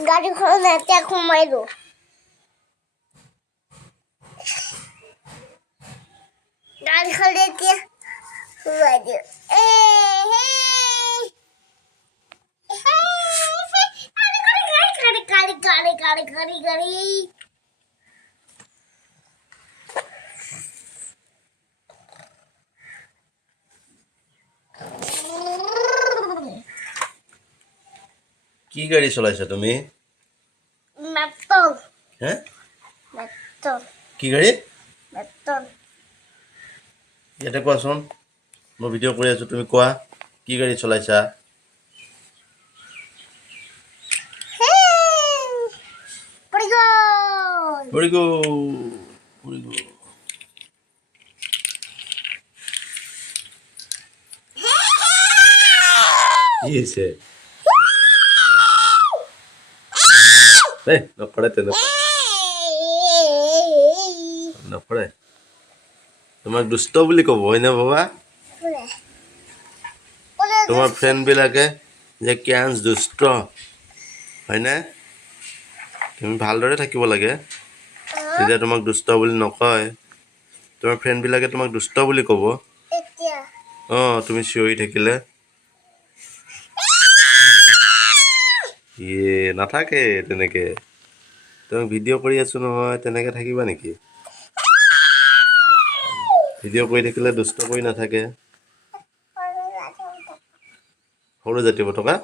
গাড়ীখন এতিয়া সোমাই দিওঁ গাড়ীখন এতিয়া সোমাই দিওঁ গাড়ী কি গাড়ী চলাইছা তুমি মেট্ৰল হে মেট্ৰল কি গাড়ী মেট্ৰল ইয়াতে কোৱাচোন মই ভিডিঅ' কৰি আছোঁ তুমি কোৱা কি গাড়ী চলাইছা Very good. Very good. কি হৈছে নকৰে তেনেকুৱা নকৰে তোমাক দুষ্ট বুলি ক'ব হয়নে বাবা তোমাৰ ফ্ৰেণ্ডবিলাকে যে কিয়াঞ্চ দুষ্ট হয়নে তুমি ভালদৰে থাকিব লাগে তেতিয়া তোমাক দুষ্ট বুলি নকয় তোমাৰ ফ্ৰেণ্ডবিলাকে তোমাক দুষ্ট বুলি ক'ব অঁ তুমি চিঞৰি থাকিলে ইয়ে নাথাকে তেনেকৈ তোমাক ভিডিঅ' কৰি আছোঁ নহয় তেনেকৈ থাকিবা নেকি ভিডিঅ' কৰি থাকিলে দুষ্ট কৰি নাথাকে সৰু জাতীয় পতকা